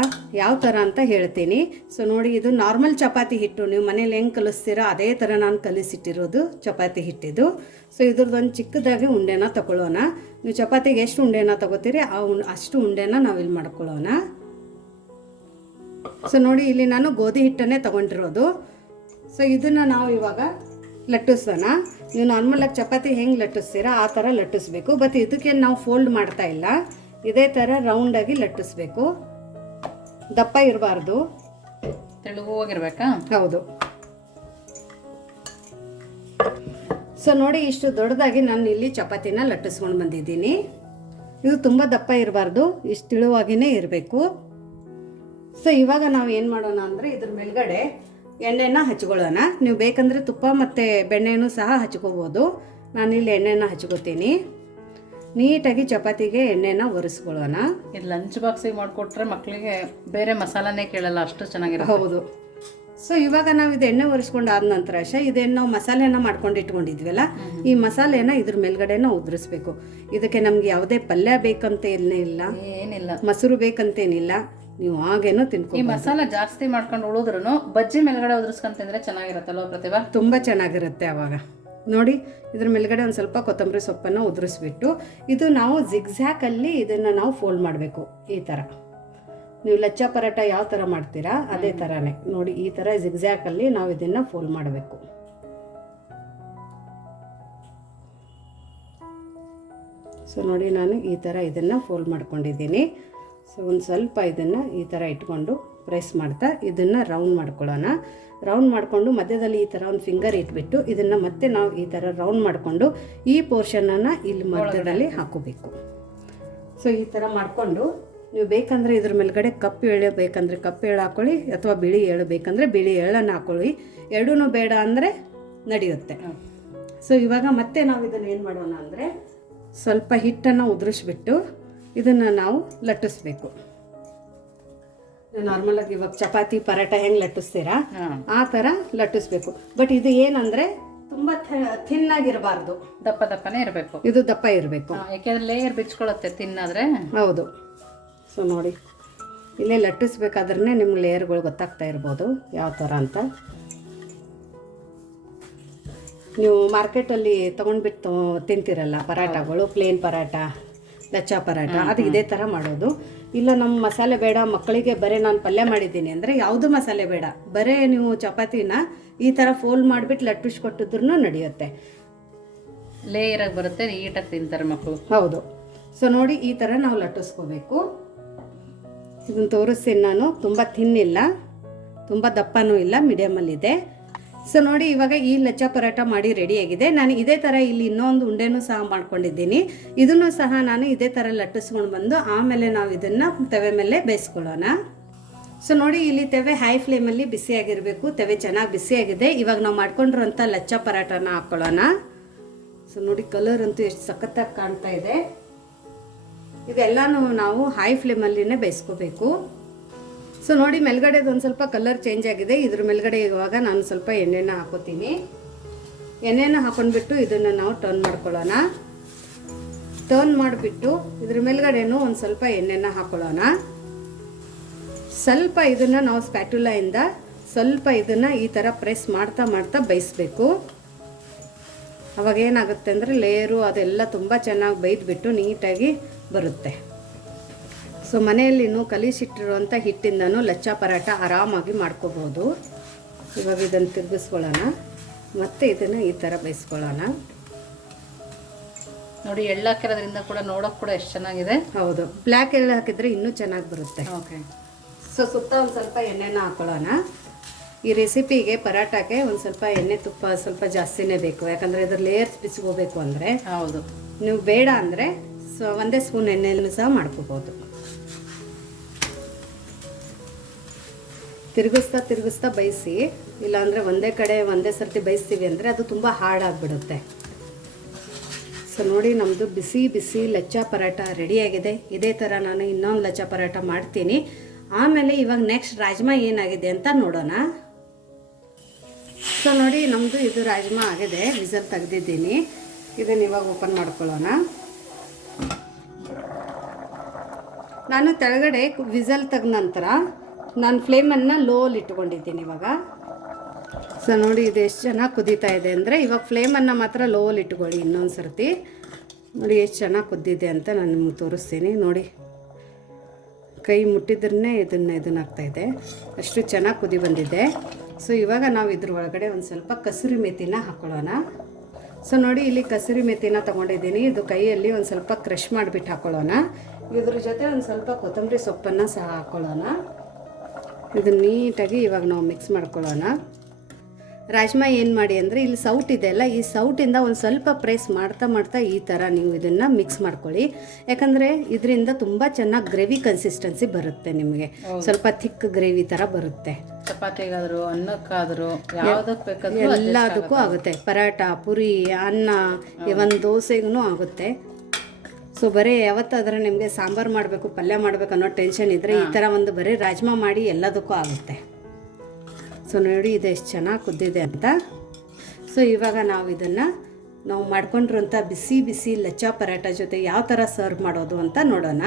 [SPEAKER 1] ಯಾವ ಥರ ಅಂತ ಹೇಳ್ತೀನಿ. ಸೊ ನೋಡಿ ಇದು ನಾರ್ಮಲ್ ಚಪಾತಿ ಹಿಟ್ಟು. ನೀವು ಮನೇಲಿ ಹೆಂಗೆ ಕಲಿಸ್ತೀರೋ ಅದೇ ಥರ ನಾನು ಕಲಿಸಿಟ್ಟಿರೋದು ಚಪಾತಿ ಹಿಟ್ಟಿದು. ಸೊ ಇದ್ರದ್ದೊಂದು ಚಿಕ್ಕದಾಗಿ ಉಂಡೆನ ತಗೊಳ್ಳೋಣ. ನೀವು ಚಪಾತಿಗೆ ಎಷ್ಟು ಉಂಡೆನ ತಗೋತೀರಿ ಆ ಉಂಡ್ ಅಷ್ಟು ಉಂಡೆನ ನಾವಿಲ್ಲಿ ಮಾಡ್ಕೊಳ್ಳೋಣ. ಸೊ ನೋಡಿ ಇಲ್ಲಿ ನಾನು ಗೋಧಿ ಹಿಟ್ಟನ್ನೇ ತಗೊಂಡಿರೋದು. ಸೊ ಇದನ್ನು ನಾವು ಇವಾಗ ಲಟ್ಟಿಸೋಣ. ನೀವು ನಾರ್ಮಲಾಗಿ ಚಪಾತಿ ಹೆಂಗೆ ಲಟ್ಟಿಸ್ತೀರಾ ಆ ಥರ ಲಟ್ಟಿಸ್ಬೇಕು. ಬಟ್ ಇದಕ್ಕೆ ನಾವು ಫೋಲ್ಡ್ ಮಾಡ್ತಾ ಇಲ್ಲ. ಇದೇ ಥರ ರೌಂಡಾಗಿ ಲಟ್ಟಿಸ್ಬೇಕು. ದಪ್ಪ ಇರಬಾರ್ದು.
[SPEAKER 2] ತೆಳುವಾಗಿರ್ಬೇಕಾ
[SPEAKER 1] ಹೌದು. ಸೊ ನೋಡಿ ಇಷ್ಟು ದೊಡ್ಡದಾಗಿ ನಾನು ಇಲ್ಲಿ ಚಪಾತಿನ ಲಟ್ಟಿಸ್ಕೊಂಡು ಬಂದಿದ್ದೀನಿ. ಇದು ತುಂಬ ದಪ್ಪ ಇರಬಾರ್ದು ಇಷ್ಟು ತಿಳುವಾಗಿನೇ ಇರಬೇಕು. ಸೊ ಇವಾಗ ನಾವು ಏನು ಮಾಡೋಣ ಅಂದರೆ ಇದ್ರ ಮೇಲ್ಗಡೆ ಎಣ್ಣೆನ ಹಚ್ಕೊಳ್ಳೋಣ. ನೀವು ಬೇಕಂದರೆ ತುಪ್ಪ ಮತ್ತು ಬೆಣ್ಣೆನೂ ಸಹ ಹಚ್ಕೋಬೋದು. ನಾನಿಲ್ಲಿ ಎಣ್ಣೆನ ಹಚ್ಕೋತೀನಿ. ನೀಟಾಗಿ ಚಪಾತಿಗೆ ಎಣ್ಣೆನ ಒರೆಸ್ಕೊಳ್ಳೋಣ.
[SPEAKER 2] ಇದು ಲಂಚ್ ಬಾಕ್ಸಿಗೆ ಮಾಡಿಕೊಟ್ರೆ ಮಕ್ಕಳಿಗೆ ಬೇರೆ ಮಸಾಲಾನೇ ಕೇಳಲ್ಲ ಅಷ್ಟು ಚೆನ್ನಾಗಿರೋ
[SPEAKER 1] ಹೌದು. ಸೊ ಇವಾಗ ನಾವು ಇದು ಎಣ್ಣೆ ಒರೆಸ್ಕೊಂಡು ಆದ ನಂತರ ಅಷ್ಟೇ ಇದೇನು ನಾವು ಮಸಾಲೆನ ಮಾಡ್ಕೊಂಡು ಇಟ್ಕೊಂಡಿದ್ವಲ್ಲ ಈ ಮಸಾಲೆನ ಇದ್ರ ಮೇಲ್ಗಡೆನ ಉದುರಿಸ್ಬೇಕು. ಇದಕ್ಕೆ ನಮ್ಗೆ ಯಾವುದೇ ಪಲ್ಯ ಬೇಕಂತ ಏನೇ ಇಲ್ಲ
[SPEAKER 2] ಏನಿಲ್ಲ.
[SPEAKER 1] ಮೊಸರು ಬೇಕಂತೇನಿಲ್ಲ ನೀವು ಹಾಗೇನೋ ತಿನ್ಕೊ
[SPEAKER 2] ಈ ಮಸಾಲ ಜಾಸ್ತಿ ಮಾಡ್ಕೊಂಡು ಉಳಿದ್ರು ಬಜ್ಜಿ ಮೇಲ್ಗಡೆ ಉದುರಿಸ್ಕೊಂತಂದ್ರೆ ತಿಂದ್ರೆ ಚೆನ್ನಾಗಿರತ್ತಲ್ವ ಪ್ರತಿಭಾ?
[SPEAKER 1] ತುಂಬ ಚೆನ್ನಾಗಿರುತ್ತೆ ಅವಾಗ. ನೋಡಿ ಇದ್ರ ಮೇಲ್ಗಡೆ ಒಂದು ಸ್ವಲ್ಪ ಕೊತ್ತಂಬರಿ ಸೊಪ್ಪನ್ನು ಉದುರಿಸ್ಬಿಟ್ಟು ಇದು ನಾವು ಜಿಗ್ಝ್ಯಾಕಲ್ಲಿ ಇದನ್ನು ನಾವು ಫೋಲ್ಡ್ ಮಾಡಬೇಕು ಈ ಥರ ನೀವು ಲಚ್ಚ ಪರಾಟ ಯಾವ ಥರ ಮಾಡ್ತೀರಾ ಅದೇ ಥರನೇ ನೋಡಿ ಈ ಥರ ಜಿಗ್ಝ್ಯಾಕಲ್ಲಿ ನಾವು ಇದನ್ನು ಫೋಲ್ಡ್ ಮಾಡಬೇಕು. ಸೊ ನೋಡಿ ನಾನು ಈ ಥರ ಇದನ್ನು ಫೋಲ್ಡ್ ಮಾಡ್ಕೊಂಡಿದ್ದೀನಿ. ಸೊ ಒಂದು ಸ್ವಲ್ಪ ಇದನ್ನು ಈ ಥರ ಇಟ್ಕೊಂಡು ಪ್ರೆಸ್ ಮಾಡ್ತಾ ಇದನ್ನು ರೌಂಡ್ ಮಾಡ್ಕೊಳ್ಳೋಣ. ರೌಂಡ್ ಮಾಡಿಕೊಂಡು ಮಧ್ಯದಲ್ಲಿ ಈ ಥರ ಒಂದು ಫಿಂಗರ್ ಇಟ್ಬಿಟ್ಟು ಇದನ್ನು ಮತ್ತೆ ನಾವು ಈ ಥರ ರೌಂಡ್ ಮಾಡಿಕೊಂಡು ಈ ಪೋರ್ಷನನ್ನು ಇಲ್ಲಿ ಮಧ್ಯದಲ್ಲಿ ಹಾಕೋಬೇಕು. ಸೊ ಈ ಥರ ಮಾಡಿಕೊಂಡು ನೀವು ಬೇಕಂದರೆ ಇದ್ರ ಮೇಲ್ಗಡೆ ಕಪ್ಪು ಎಳೆ ಬೇಕಂದರೆ ಕಪ್ಪು ಎಳ್ಳು ಹಾಕೊಳ್ಳಿ ಅಥವಾ ಬಿಳಿ ಎಳ್ಳು ಬೇಕಂದರೆ ಬಿಳಿ ಎಳ್ಳನ್ನು ಹಾಕೊಳ್ಳಿ. ಎರಡೂ ಬೇಡ ಅಂದರೆ ನಡೆಯುತ್ತೆ. ಸೊ ಇವಾಗ ಮತ್ತೆ ನಾವು ಇದನ್ನು ಏನು ಮಾಡೋಣ ಅಂದರೆ ಸ್ವಲ್ಪ ಹಿಟ್ಟನ್ನು ಉದುರಿಸ್ಬಿಟ್ಟು ಇದನ್ನು ನಾವು ಲಟ್ಟಿಸ್ಬೇಕು. ನಾರ್ಮಲಾಗಿ ಇವಾಗ ಚಪಾತಿ ಪರಾಟ ಹೆಂಗೆ ಲಟ್ಟಿಸ್ತೀರಾ? ಆ ಥರ ಲಟ್ಟಿಸ್ಬೇಕು. ಬಟ್ ಇದು ಏನಂದರೆ ತುಂಬ ಥಿನ್ನಾಗಿರಬಾರ್ದು.
[SPEAKER 2] ದಪ್ಪ ದಪ್ಪನೇ ಇರಬೇಕು.
[SPEAKER 1] ಇದು ದಪ್ಪ ಇರಬೇಕು.
[SPEAKER 2] ಯಾಕೆಂದ್ರೆ ಲೇಯರ್ ಬಿಚ್ಕೊಳತ್ತೆ ತಿನ್ನಾದ್ರೆ.
[SPEAKER 1] ಹೌದು. ಸೊ ನೋಡಿ. ಇಲ್ಲೇ ಲಟ್ಟಿಸ್ಬೇಕಾದ್ರೆ ನಿಮ್ಗೆ ಲೇಯರ್ಗಳು ಗೊತ್ತಾಗ್ತಾ ಇರ್ಬೋದು ಯಾವ ಥರ ಅಂತ. ನೀವು ಮಾರ್ಕೆಟಲ್ಲಿ ತೊಗೊಂಡ್ಬಿಟ್ಟು ತಿಂತೀರಲ್ಲ ಪರಾಟಗಳು ಪ್ಲೇನ್ ಪರಾಟ ಲಚ್ಚಾ ಪರಾಟ ಅದು ಇದೇ ಥರ ಮಾಡೋದು. ಇಲ್ಲ ನಮ್ಮ ಮಸಾಲೆ ಬೇಡ ಮಕ್ಕಳಿಗೆ ಬರೀ ನಾನು ಪಲ್ಯ ಮಾಡಿದ್ದೀನಿ ಅಂದರೆ ಯಾವುದು ಮಸಾಲೆ ಬೇಡ. ಬರೀ ನೀವು ಚಪಾತಿನ ಈ ಥರ ಫೋಲ್ಡ್ ಮಾಡಿಬಿಟ್ಟು ಲಟ್ಟಿಸ್ಕೊಟ್ಟಿದ್ರು ನಡೆಯುತ್ತೆ.
[SPEAKER 2] ಲೇಯರಾಗಿ ಬರುತ್ತೆ ನೀಟಾಗಿ ತಿಂತಾರೆ ಮಕ್ಕಳು.
[SPEAKER 1] ಹೌದು. ಸೊ ನೋಡಿ ಈ ಥರ ನಾವು ಲಟ್ಟಿಸ್ಕೋಬೇಕು. ಇದನ್ನು ತೋರಿಸ್ತೀನಿ ನಾನು. ತುಂಬ ತಿನ್ನಿಲ್ಲ ತುಂಬ ದಪ್ಪನೂ ಇಲ್ಲ ಮೀಡಿಯಮಲ್ಲಿದೆ ಸೊ ನೋಡಿ, ಇವಾಗ ಈ ಲಚ್ಚ ಪರೋಟ ಮಾಡಿ ರೆಡಿಯಾಗಿದೆ ನಾನು ಇದೇ ಥರ ಇಲ್ಲಿ ಇನ್ನೊಂದು ಉಂಡೆನೂ ಸಹ ಮಾಡ್ಕೊಂಡಿದ್ದೀನಿ. ಇದನ್ನು ಸಹ ನಾನು ಇದೇ ಥರ ಲಟ್ಟಿಸ್ಕೊಂಡು ಬಂದು ಆಮೇಲೆ ನಾವು ಇದನ್ನು ತವೆ ಮೇಲೆ ಬೇಯಿಸ್ಕೊಳ್ಳೋಣ. ಸೊ ನೋಡಿ, ಇಲ್ಲಿ ತೆವೆ ಹೈ ಫ್ಲೇಮಲ್ಲಿ ಬಿಸಿಯಾಗಿರಬೇಕು ತೆವೆ ಚೆನ್ನಾಗಿ ಬಿಸಿಯಾಗಿದೆ ಇವಾಗ ನಾವು ಮಾಡ್ಕೊಂಡಿರೋಂಥ ಲಚ್ಚ ಪರಾಟನ ಹಾಕ್ಕೊಳ್ಳೋಣ ಸೊ ನೋಡಿ ಕಲರ್ ಅಂತೂ ಎಷ್ಟು ಸಖತ್ತಾಗಿ ಕಾಣ್ತಾ ಇದೆ. ಇದೆಲ್ಲನೂ ನಾವು ಹೈ ಫ್ಲೇಮಲ್ಲಿನೇ ಬೇಯಿಸ್ಕೋಬೇಕು. ಸೊ ನೋಡಿ ಮೇಲ್ಗಡೆದು ಒಂದು ಸ್ವಲ್ಪ ಕಲರ್ ಚೇಂಜ್ ಆಗಿದೆ. ಇದ್ರ ಮೇಲ್ಗಡೆ ಇರುವಾಗ ನಾನು ಸ್ವಲ್ಪ ಎಣ್ಣೆನ ಹಾಕೋತೀನಿ. ಎಣ್ಣೆನ ಹಾಕೊಂಡ್ಬಿಟ್ಟು ಇದನ್ನು ನಾವು ಟರ್ನ್ ಮಾಡ್ಕೊಳ್ಳೋಣ. ಟರ್ನ್ ಮಾಡಿಬಿಟ್ಟು ಇದ್ರ ಮೇಲ್ಗಡೆನೂ ಒಂದು ಸ್ವಲ್ಪ ಎಣ್ಣೆನ ಹಾಕೊಳ್ಳೋಣ. ಸ್ವಲ್ಪ ಇದನ್ನು ನಾವು ಸ್ಪ್ಯಾಟುಲಾಯಿಂದ ಸ್ವಲ್ಪ ಇದನ್ನು ಈ ಥರ ಪ್ರೆಸ್ ಮಾಡ್ತಾ ಮಾಡ್ತಾ ಬೇಯಿಸ್ಬೇಕು. ಅವಾಗ ಏನಾಗುತ್ತೆ ಅಂದರೆ ಲೇಯರು ಅದೆಲ್ಲ ತುಂಬ ಚೆನ್ನಾಗಿ ಬೈದ್ಬಿಟ್ಟು ನೀಟಾಗಿ ಬರುತ್ತೆ. ಸೊ ಮನೆಯಲ್ಲಿನೂ ಕಲಿಸಿಟ್ಟಿರುವಂಥ ಹಿಟ್ಟಿಂದನೂ ಲಚ್ಚ ಪರಾಟ ಆರಾಮಾಗಿ ಮಾಡ್ಕೋಬೋದು. ಇವಾಗ ಇದನ್ನು ತಿರುಗಿಸ್ಕೊಳ್ಳೋಣ. ಮತ್ತು ಇದನ್ನು ಈ ಥರ ಬೇಯಿಸ್ಕೊಳ್ಳೋಣ.
[SPEAKER 2] ನೋಡಿ ಎಳ್ಳು ಹಾಕಿರೋದ್ರಿಂದ ಕೂಡ ನೋಡೋಕೆ ಕೂಡ ಎಷ್ಟು ಚೆನ್ನಾಗಿದೆ.
[SPEAKER 1] ಹೌದು. ಬ್ಲ್ಯಾಕ್ ಎಳ್ಳು ಹಾಕಿದರೆ ಇನ್ನೂ ಚೆನ್ನಾಗಿ ಬರುತ್ತೆ.
[SPEAKER 2] ಓಕೆ.
[SPEAKER 1] ಸೊ ಸುತ್ತ ಒಂದು ಸ್ವಲ್ಪ ಎಣ್ಣೆನ ಹಾಕೊಳ್ಳೋಣ. ಈ ರೆಸಿಪಿಗೆ ಪರಾಟಕ್ಕೆ ಒಂದು ಸ್ವಲ್ಪ ಎಣ್ಣೆ ತುಪ್ಪ ಸ್ವಲ್ಪ ಜಾಸ್ತಿನೇ ಬೇಕು. ಯಾಕಂದರೆ ಇದ್ರ ಲೇಯರ್ಸ್ ಬಿಚ್ಕೋಬೇಕು ಅಂದರೆ.
[SPEAKER 2] ಹೌದು.
[SPEAKER 1] ನೀವು ಬೇಡ ಅಂದರೆ ಸೊ ಒಂದೇ ಸ್ಪೂನ್ ಎಣ್ಣೆಯನ್ನು ಸಹ ಮಾಡ್ಕೋಬೋದು. ತಿರುಗಿಸ್ತಾ ತಿರುಗಿಸ್ತಾ ಬೇಯಿಸಿ, ಇಲ್ಲಾಂದರೆ ಒಂದೇ ಕಡೆ ಒಂದೇ ಸರ್ತಿ ಬೇಯಿಸ್ತೀವಿ ಅಂದರೆ ಅದು ತುಂಬ ಹಾರ್ಡಾಗಿಬಿಡುತ್ತೆ. ಸೊ ನೋಡಿ ನಮ್ಮದು ಬಿಸಿ ಬಿಸಿ ಲಚ್ಚ ಪರಾಟ ರೆಡಿಯಾಗಿದೆ ಇದೇ ಥರ ನಾನು ಇನ್ನೊಂದು ಲಚ್ಚ ಪರಾಟ ಮಾಡ್ತೀನಿ. ಆಮೇಲೆ ಇವಾಗ ನೆಕ್ಸ್ಟ್ ರಾಜ್ಮಾ ಏನಾಗಿದೆ ಅಂತ ನೋಡೋಣ. ಸೊ ನೋಡಿ ನಮ್ಮದು ಇದು ರಾಜ್ಮಾ ಆಗಿದೆ. ವಿಸಲ್ ತೆಗೆದಿದ್ದೀನಿ. ಇದನ್ನು ಇವಾಗ ಓಪನ್ ಮಾಡ್ಕೊಳ್ಳೋಣ. ನಾನು ತೆಳಗಡೆ ವಿಸಲ್ ತೆಗ್ದ ನಂತರ ನಾನು ಫ್ಲೇಮನ್ನು ಲೋಲ್ ಇಟ್ಕೊಂಡಿದ್ದೀನಿ ಇವಾಗ. ಸೊ ನೋಡಿ ಇದು ಎಷ್ಟು ಚೆನ್ನಾಗಿ ಕುದೀತಾ ಇದೆ ಅಂದರೆ ಇವಾಗ ಫ್ಲೇಮನ್ನು ಮಾತ್ರ ಲೋಲ್ ಇಟ್ಕೊಳ್ಳಿ ಇನ್ನೊಂದು ಸರ್ತಿ. ನೋಡಿ ಎಷ್ಟು ಚೆನ್ನಾಗಿ ಕುದ್ದಿದೆ ಅಂತ ನಾನು ನಿಮ್ಗೆ ತೋರಿಸ್ತೀನಿ. ನೋಡಿ ಕೈ ಮುಟ್ಟಿದ್ರೇ ಇದನ್ನು ಇದನ್ನಾಗ್ತಾಯಿದೆ ಅಷ್ಟು ಚೆನ್ನಾಗಿ ಕುದಿ ಬಂದಿದೆ. ಸೊ ಇವಾಗ ನಾವು ಇದ್ರ ಒಳಗಡೆ ಒಂದು ಸ್ವಲ್ಪ ಕಸೂರಿ ಮೇಥಿನ ಹಾಕ್ಕೊಳ್ಳೋಣ ಸೊ ನೋಡಿ ಇಲ್ಲಿ ಕಸೂರಿ ಮೆಥಿನ ತಗೊಂಡಿದ್ದೀನಿ. ಇದು ಕೈಯಲ್ಲಿ ಒಂದು ಸ್ವಲ್ಪ ಕ್ರಷ್ ಮಾಡಿಬಿಟ್ಟು ಹಾಕ್ಕೊಳ್ಳೋಣ ಇದ್ರ ಜೊತೆ ಒಂದು ಸ್ವಲ್ಪ ಕೊತ್ತಂಬರಿ ಸೊಪ್ಪನ್ನು ಸಹ ಹಾಕ್ಕೊಳ್ಳೋಣ ಇದನ್ನ ನೀಟಾಗಿ ಇವಾಗ ನಾವು ಮಿಕ್ಸ್ ಮಾಡ್ಕೊಳ್ಳೋಣ. ರಾಜ್ಮಾ ಏನು ಮಾಡಿ ಅಂದರೆ ಇಲ್ಲಿ ಸೌಟ್ ಇದೆಯಲ್ಲ ಈ ಸೌಟಿಂದ ಒಂದು ಸ್ವಲ್ಪ ಪ್ರೆಸ್ ಮಾಡ್ತಾ ಮಾಡ್ತಾ ಈ ಥರ ನೀವು ಇದನ್ನು ಮಿಕ್ಸ್ ಮಾಡ್ಕೊಳ್ಳಿ. ಯಾಕಂದರೆ ಇದರಿಂದ ತುಂಬ ಚೆನ್ನಾಗಿ ಗ್ರೇವಿ ಕನ್ಸಿಸ್ಟೆನ್ಸಿ ಬರುತ್ತೆ ನಿಮಗೆ. ಸ್ವಲ್ಪ ಥಿಕ್ ಗ್ರೇವಿ ಥರ ಬರುತ್ತೆ.
[SPEAKER 2] ಚಪಾತಿಗಾದರೂ ಅನ್ನಕ್ಕಾದರೂ ಯಾವುದಕ್ಕೆ ಬೇಕಾದರೂ
[SPEAKER 1] ಎಲ್ಲದಕ್ಕೂ ಆಗುತ್ತೆ. ಪರಾಟ ಪುರಿ ಅನ್ನ ಒಂದು ದೋಸೆಗೂ ಆಗುತ್ತೆ. ಸೊ ಬರೀ ಯಾವತ್ತಾದ್ರೆ ನಿಮಗೆ ಸಾಂಬಾರು ಮಾಡಬೇಕು ಪಲ್ಯ ಮಾಡಬೇಕು ಅನ್ನೋ ಟೆನ್ಷನ್ ಇದ್ದರೆ ಈ ಥರ ಒಂದು ಬರೀ ರಾಜ್ಮಾ ಮಾಡಿ ಎಲ್ಲದಕ್ಕೂ ಆಗುತ್ತೆ. ಸೊ ನೋಡಿ ಇದು ಎಷ್ಟು ಚೆನ್ನಾಗಿ ಕುದ್ದಿದೆ ಅಂತ. ಸೊ ಇವಾಗ ನಾವು ಇದನ್ನು ನಾವು ಮಾಡ್ಕೊಂಡಿರೋಂಥ ಬಿಸಿ ಬಿಸಿ ಲಚ್ಚಾ ಪರಾಟ ಜೊತೆ ಯಾವ ಥರ ಸರ್ವ್ ಮಾಡೋದು ಅಂತ ನೋಡೋಣ.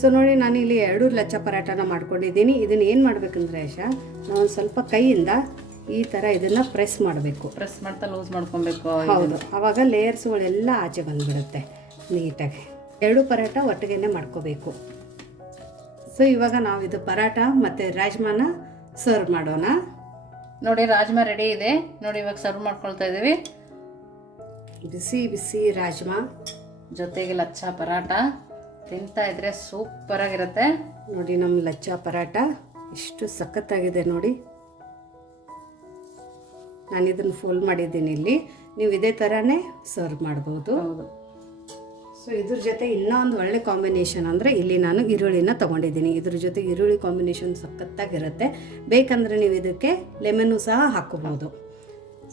[SPEAKER 1] ಸೊ ನೋಡಿ ನಾನು ಇಲ್ಲಿ ಎರಡು ಲಚ್ಚ ಪರಾಟನ ಮಾಡ್ಕೊಂಡಿದ್ದೀನಿ. ಇದನ್ನು ಏನು ಮಾಡಬೇಕಂದ್ರೆ ಯಶ ನಾವು ಸ್ವಲ್ಪ ಕೈಯಿಂದ ಈ ಥರ ಇದನ್ನು ಪ್ರೆಸ್ ಮಾಡಬೇಕು.
[SPEAKER 2] ಪ್ರೆಸ್ ಮಾಡ್ತಾ ಲೂಸ್ ಮಾಡ್ಕೊಬೇಕು.
[SPEAKER 1] ಹೌದು ಆವಾಗ ಲೇಯರ್ಸ್ಗಳೆಲ್ಲ ಆಚೆ ಬಂದ್ಬಿಡುತ್ತೆ ನೀಟಾಗಿ. ಎರಡು ಪರಾಟ ಒಟ್ಟಿಗೆನೆ ಮಾಡ್ಕೋಬೇಕು. ಸೊ ಇವಾಗ ನಾವು ಇದು ಪರಾಟ ಮತ್ತು ರಾಜ್ಮಾನ ಸರ್ವ್ ಮಾಡೋಣ.
[SPEAKER 2] ನೋಡಿ ರಾಜ್ಮಾ ರೆಡಿ ಇದೆ. ನೋಡಿ ಇವಾಗ ಸರ್ವ್ ಮಾಡ್ಕೊಳ್ತಾ ಇದ್ದೀವಿ.
[SPEAKER 1] ಬಿಸಿ ಬಿಸಿ ರಾಜ್ಮಾ.
[SPEAKER 2] ಜೊತೆಗೆ ಲಚ್ಚ ಪರಾಟ ತಿಂತಾ ಇದ್ರೆ ಸೂಪರ್ ಆಗಿರುತ್ತೆ.
[SPEAKER 1] ನೋಡಿ ನಮ್ಮ ಲಚ್ಚಾ ಪರಾಟ ಎಷ್ಟು ಸಖತ್ತಾಗಿದೆ ನೋಡಿ. ನಾನು ಇದನ್ನು ಫೋಲ್ಡ್ ಮಾಡಿದ್ದೀನಿ ಇಲ್ಲಿ. ನೀವು ಇದೇ ಥರನೇ ಸರ್ವ್ ಮಾಡ್ಬೋದು.
[SPEAKER 2] ಹೌದು.
[SPEAKER 1] ಸೊ ಇದ್ರ ಜೊತೆ ಇನ್ನೊಂದು ಒಂದು ಒಳ್ಳೆ ಕಾಂಬಿನೇಷನ್ ಅಂದರೆ ಇಲ್ಲಿ ನಾನು ಈರುಳ್ಳಿನ ತೊಗೊಂಡಿದ್ದೀನಿ. ಇದ್ರ ಜೊತೆ ಈರುಳ್ಳಿ ಕಾಂಬಿನೇಷನ್ ಸಖತ್ತಾಗಿರುತ್ತೆ. ಬೇಕಂದರೆ ನೀವು ಇದಕ್ಕೆ ಲೆಮನ್ನು ಸಹ ಹಾಕೋಬಹುದು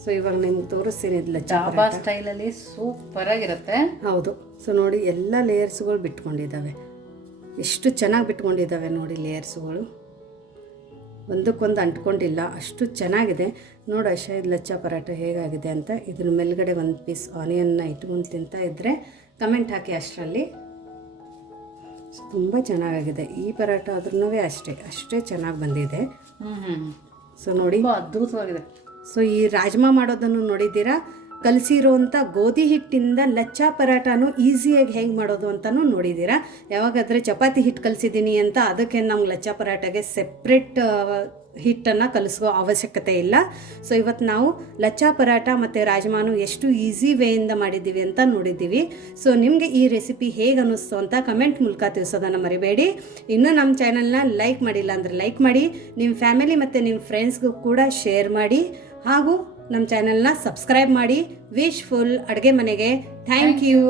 [SPEAKER 1] ಸೊ ಇವಾಗ ನಿಮ್ಗೆ ತೋರಿಸ್ತೀನಿ ಇದ್ಲ
[SPEAKER 2] ಸ್ಟೈಲ್ ಸ್ಟೈಲಲ್ಲಿ ಸೂಪರ್ ಆಗಿರುತ್ತೆ.
[SPEAKER 1] ಹೌದು. ಸೊ ನೋಡಿ ಎಲ್ಲ ಲೇಯರ್ಸ್ಗಳು ಬಿಟ್ಕೊಂಡಿದ್ದಾವೆ. ಎಷ್ಟು ಚೆನ್ನಾಗಿ ಬಿಟ್ಕೊಂಡಿದ್ದಾವೆ ನೋಡಿ ಲೇಯರ್ಸ್ಗಳು ಒಂದಕ್ಕೊಂದು ಅಂಟ್ಕೊಂಡಿಲ್ಲ. ಅಷ್ಟು ಚೆನ್ನಾಗಿದೆ. ನೋಡು ಅಶ ಇದು ಲಚ್ಚ ಪರಾಟ ಹೇಗಾಗಿದೆ ಅಂತ. ಇದ್ರ ಮೇಲ್ಗಡೆ ಒಂದು ಪೀಸ್ ಆನಿಯನ್ನ ಇಟ್ಕೊಂಡು ತಿಂತಾ ಇದ್ದರೆ ಕಮೆಂಟ್ ಹಾಕಿ ಅಷ್ಟರಲ್ಲಿ. ತುಂಬ ಚೆನ್ನಾಗಿದೆ ಈ ಪರಾಟ ಆದ್ರೂ ಅಷ್ಟೇ ಅಷ್ಟೇ ಚೆನ್ನಾಗಿ ಬಂದಿದೆ. ಸೊ ನೋಡಿ.
[SPEAKER 2] ಅದ್ಭುತವಾಗಿದೆ.
[SPEAKER 1] ಸೊ ಈ ರಾಜ್ಮಾ ಮಾಡೋದನ್ನು ನೋಡಿದ್ದೀರಾ? ಕಲಸಿರೋವಂಥ ಗೋಧಿ ಹಿಟ್ಟಿಂದ ಲಚ್ಚಾ ಪರಾಟಾನು ಈಸಿಯಾಗಿ ಹೆಂಗೆ ಮಾಡೋದು ಅಂತಲೂ ನೋಡಿದ್ದೀರಾ? ಯಾವಾಗಾದರೆ ಚಪಾತಿ ಹಿಟ್ಟು ಕಲಿಸಿದ್ದೀನಿ ಅಂತ ಅದಕ್ಕೆ ನಮ್ಗೆ ಲಚ್ಚಾ ಪರಾಟಗೆ ಸೆಪ್ರೇಟ್ ಹಿಟ್ಟನ್ನು ಕಲಿಸೋ ಅವಶ್ಯಕತೆ ಇಲ್ಲ. ಸೊ ಇವತ್ತು ನಾವು ಲಚ್ಚಾ ಪರಾಟ ಮತ್ತು ರಾಜ್ಮಾನು ಎಷ್ಟು ಈಸಿ ವೇಯಿಂದ ಮಾಡಿದ್ದೀವಿ ಅಂತ ನೋಡಿದ್ದೀವಿ. ಸೊ ನಿಮಗೆ ಈ ರೆಸಿಪಿ ಹೇಗೆ ಅನ್ನಿಸ್ತು ಅಂತ ಕಮೆಂಟ್ ಮೂಲಕ ತಿಳಿಸೋದನ್ನು ಮರಿಬೇಡಿ. ಇನ್ನೂ ನಮ್ಮ ಚಾನಲ್ನ ಲೈಕ್ ಮಾಡಿಲ್ಲ ಅಂದರೆ ಲೈಕ್ ಮಾಡಿ. ನಿಮ್ಮ ಫ್ಯಾಮಿಲಿ ಮತ್ತು ನಿಮ್ಮ ಫ್ರೆಂಡ್ಸ್ಗೂ ಕೂಡ ಶೇರ್ ಮಾಡಿ. ಹಾಗೂ ನಮ್ಮ ಚಾನಲ್ನ ಸಬ್ಸ್ಕ್ರೈಬ್ ಮಾಡಿ. ವಿಶ್ ಫುಲ್ ಅಡುಗೆ ಮನೆಗೆ. Thank you